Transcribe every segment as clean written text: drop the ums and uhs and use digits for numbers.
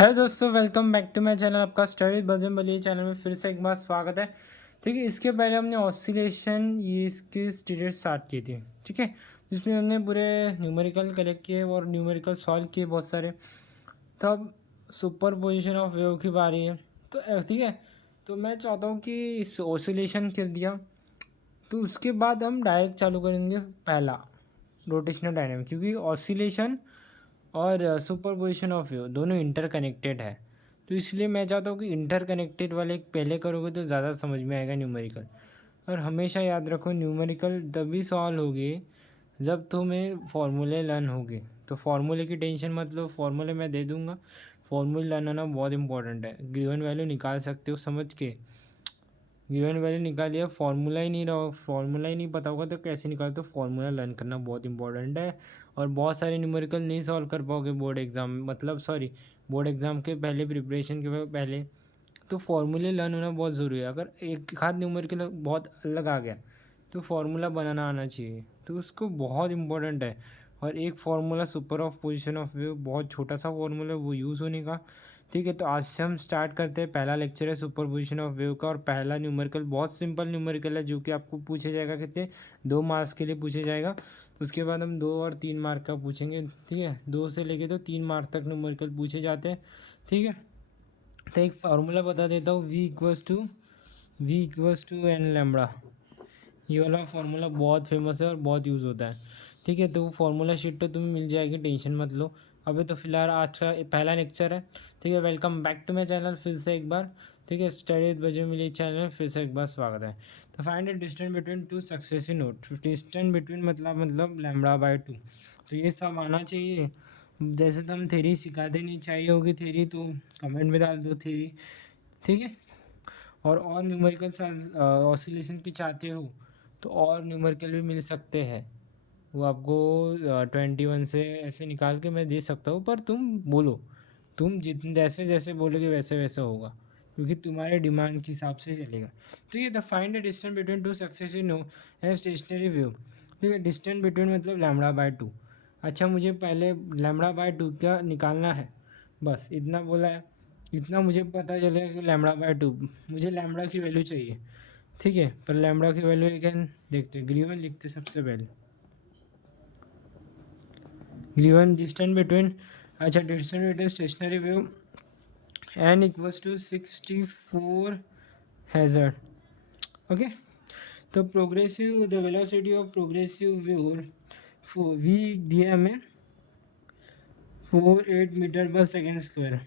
Hello दोस्तों, welcome back to my channel. आपका study बजम बली चैनल में फिर से एक बार स्वागत है। ठीक है, इसके पहले हमने ऑसिलेशन ये इसकी स्टडी स्टार्ट की थी। ठीक है, जिसमें हमने पूरे न्यूमेरिकल कलेक्ट किए और न्यूमेरिकल सॉल्व किए बहुत सारे। तब सुपर पोजिशन ऑफ वेव की बारी है। तो ठीक है, तो मैं चाहता हूँ कि इस ऑसिलेशन कर दिया तो उसके बाद हम डायरेक्ट चालू करेंगे पहला रोटेशनल डायनामिक, क्योंकि ऑसिलेशन और सुपरपोजिशन ऑफ वेव दोनों इंटरकनेक्टेड है। तो इसलिए मैं चाहता हूँ कि इंटरकनेक्टेड वाले पहले करोगे तो ज़्यादा समझ में आएगा न्यूमेरिकल। और हमेशा याद रखो, न्यूमेरिकल तभी सॉल्व होगी जब तुम्हें फॉर्मूले लर्न होंगे। तो फार्मूले की टेंशन मत लो, फार्मूले मैं दे दूँगा। फार्मूले लर्न होना बहुत इंपॉर्टेंट है। गिवन वैल्यू निकाल सकते हो समझ के, गिवन वैल्यू निकालिए। फार्मूला ही नहीं रहो, फार्मूला ही नहीं पता होगा तो कैसे निकाल। तो फार्मूला लर्न करना बहुत इंपॉर्टेंट है। और बहुत सारे न्यूमेरिकल नहीं सॉल्व कर पाओगे बोर्ड एग्ज़ाम में, मतलब सॉरी बोर्ड एग्ज़ाम के पहले, प्रिपरेशन के पहले। तो फार्मूले लर्न होना बहुत ज़रूरी है। अगर एक हाथ न्यूमेरिकल बहुत अलग आ गया तो फार्मूला बनाना आना चाहिए, तो उसको बहुत इंपॉर्टेंट है। और एक formula super of position of wave, बहुत छोटा सा फार्मूला, वो यूज़ होने का। ठीक है, तो आज से हम स्टार्ट करते हैं। पहला लेक्चर है सुपर पोजिशन ऑफ वेव का, और पहला न्यूमेरिकल बहुत सिंपल न्यूमेरिकल है, जो कि आपको पूछा जाएगा कितने 2 मार्क्स के लिए पूछा जाएगा। उसके बाद हम 2 और 3 मार्क का पूछेंगे। ठीक है, 2 से लेके तो 3 मार्क तक न्यूमेरिकल पूछे जाते हैं। ठीक है, तो एक फार्मूला बता देता हूँ, V equals to n lambda. ये वाला फार्मूला बहुत फेमस है और बहुत यूज़ होता है। ठीक है, तो वो फार्मूला शीट तो तुम्हें मिल जाएगी, टेंशन मत लो। अभी तो फिलहाल आज का पहला लेक्चर है। ठीक है, welcome back to my channel फिर से एक बार। ठीक है, स्टडी बजे मिली चैनल में फिर से एक बार स्वागत है। तो find the distance between two successive node. Distance between मतलब λ/2। तो ये सब आना चाहिए। जैसे तो हम थ्योरी सिखाते नहीं, चाहिए होगी थ्योरी तो कमेंट में डाल दो थ्योरी। ठीक है, और न्यूमेरिकल ऑसिलेशन की चाहते हो तो और न्यूमेरिकल भी मिल सकते हैं। वो आपको 21 से ऐसे निकाल के मैं दे सकता हूँ, पर तुम बोलो, तुम जितने जैसे जैसे बोलोगे वैसे वैसे होगा, क्योंकि तुम्हारे डिमांड के हिसाब से चलेगा। तो ये the find the distance between two successive node and stationary wave. ठीक है, डिस्टेंस बिटवीन मतलब λ/2। अच्छा, मुझे पहले λ/2 क्या निकालना है, बस इतना बोला है। इतना मुझे पता चलेगा कि λ/2 मुझे लैम्बडा की वैल्यू चाहिए। ठीक है, पर लैम्बडा की वैल्यू कैन देखते, ग्रीवन लिखते सबसे पहले। गिवन डिस्टेंस बिटवीन, अच्छा distance between stationary wave n equals to 64 हैज़र्ड। ओके, तो progressive the velocity of progressive wave v दिया हमें 48 मीटर पर सेकेंड स्क्वायर।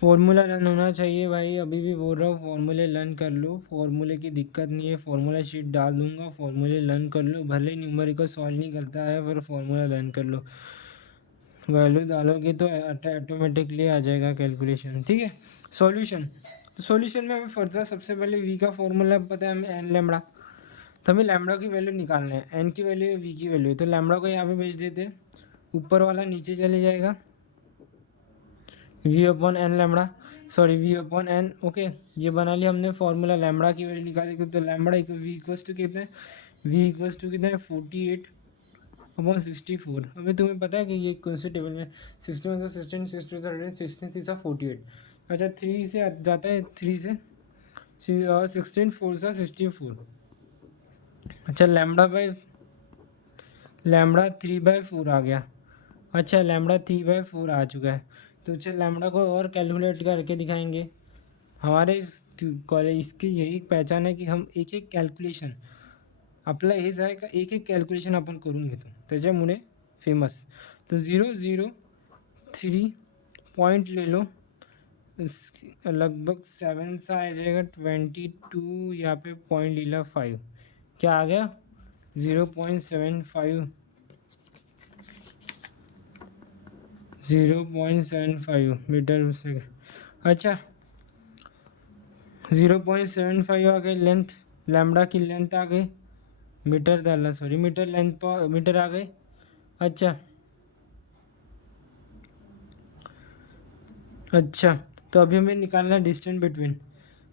फॉर्मूला लर्न होना चाहिए भाई, अभी भी बोल रहा हूँ फॉर्मूले लर्न कर लो। फॉर्मूले की दिक्कत नहीं है, फॉर्मूला शीट डाल दूंगा, फॉर्मूले लर्न कर लो। भले न्यूमेरिकल सॉल्व नहीं करता है, पर फॉर्मूला लर्न कर लो। वैल्यू डालोगे तो ऑटोमेटिकली आ जाएगा कैलकुलेशन। ठीक है, सॉल्यूशन। तो सॉल्यूशन में हमें फर्दर सबसे पहले वी का फॉर्मूला पता है हमें, एन लैम्बडा। तो हमें लैम्बडा की वैल्यू निकालना है, एन की वैल्यू है, वी की वैल्यू है। तो लैम्बडा को यहाँ पे भेज देते हैं, ऊपर वाला नीचे चले जाएगा, v upon n lambda, sorry v upon n. Okay, ये बना लिया हमने फॉर्मूला। लैम्बडा की वैल्यू निकालेंगे तो लैम्बडा वी इक्वल्स टू कितना है, वी इक्वल्स टू कितना है 48/64। अभी तुम्हें पता है कि ये कौन से टेबल में 61 से 16, 62 16 से 48। अच्छा, 3 से जाता है, 3 से 16, 4 से 64। अच्छा, लैम्बडा 3/4 आ गया। अच्छा, लैम्बडा 3/4 आ चुका है। तो अच्छा, लैम्बडा को और कैलकुलेट करके दिखाएंगे। हमारे इस कॉलेज इसकी यही पहचान है कि हम एक एक कैलकुलेशन, आपला हेच आहे का, एक एक कॅल्क्युलेशन आपण करून घेतो, त्याच्यामुळे फेमस। तो 003 पॉइंट ले लो, लगभग 7 सा आ जाएगा, 22 यहाँ पे पॉइंट ले लो 5, क्या आ गया 0.75, 0.75 मीटर से। अच्छा, 0.75 आ गई लेंथ, लैम्बडा की लेंथ आ गई, मीटर डालना, सॉरी मीटर लेंथ मीटर आ गई। अच्छा अच्छा, तो अभी हमें निकालना है डिस्टेंस बिटवीन।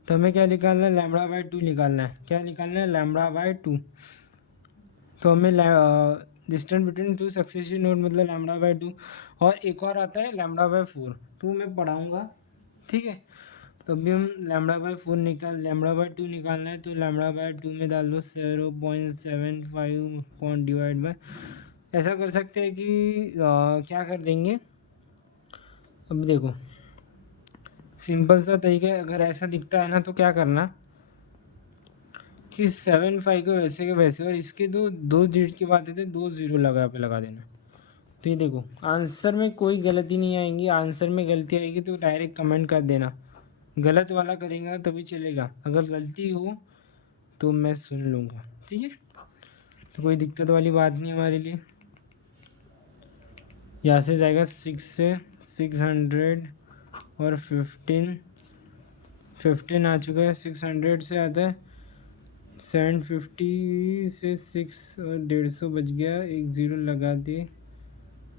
तो हमें क्या निकालना है, λ/2 निकालना है। क्या निकालना है, λ/2। तो हमें distance between two successive node मतलब λ/2, और एक और आता है λ/4, तो मैं पढ़ाऊँगा, ठीक है। तो अभी हम λ/2 निकालना है, तो λ/2 में डाल दो 0.75 डिवाइड बाय, ऐसा कर सकते हैं कि क्या कर देंगे, अब देखो सिंपल सा तरीका है, अगर ऐसा दिखता है ना तो क्या करना कि 7.5 को वैसे के वैसे, और इसके दो डिजिट की बात है तो 2 0 लगा देना। तो ये देखो आंसर में कोई गलती नहीं आएंगी, आंसर में गलती आएगी तो डायरेक्ट कमेंट कर देना, गलत वाला करेंगे तभी चलेगा, अगर गलती हो तो मैं सुन लूँगा, ठीक है। तो कोई दिक्कत वाली बात नहीं हमारे लिए। यहाँ से जाएगा 6 से 600 और 15 आ चुका है, 600 से आता है 750 से 6 और 150 बच गया, एक ज़ीरो लगा दे,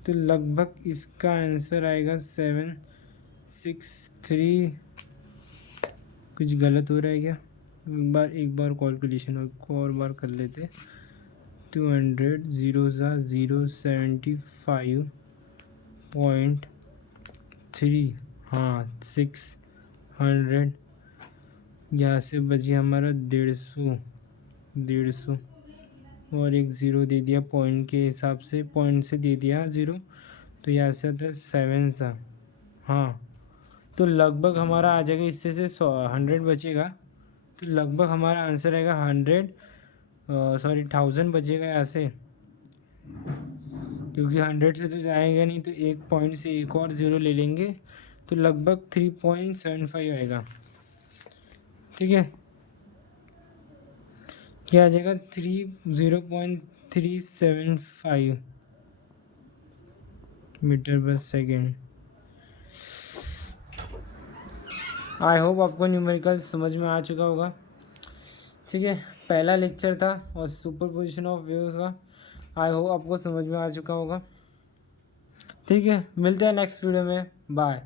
तो लगभग इसका आंसर आएगा 763। कुछ गलत हो रहा है क्या, एक बार कैलकुलेशन और बार कर लेते, 200 0.3, हाँ 600, यहाँ से बची हमारा 150 और एक ज़ीरो दे दिया पॉइंट के हिसाब से, पॉइंट से दे दिया ज़ीरो, तो यहाँ से आता है 7 सा, हाँ तो लगभग हमारा आ जाएगा, इससे से 100 बचेगा, तो लगभग हमारा आंसर आएगा 1000 बचेगा यहाँ से, क्योंकि 100 से तो जाएगा नहीं, तो एक पॉइंट से एक और ज़ीरो ले लेंगे, तो लगभग 3.75 आएगा, ठीक है। क्या आ जाएगा 0.375 मीटर पर सेकेंड। आई होप आपको न्यूमेरिकल समझ में आ चुका होगा, ठीक है। पहला लेक्चर था और सुपरपोजिशन ऑफ वेव्स का, आई होप आपको समझ में आ चुका होगा, ठीक है। मिलते हैं नेक्स्ट वीडियो में, बाय।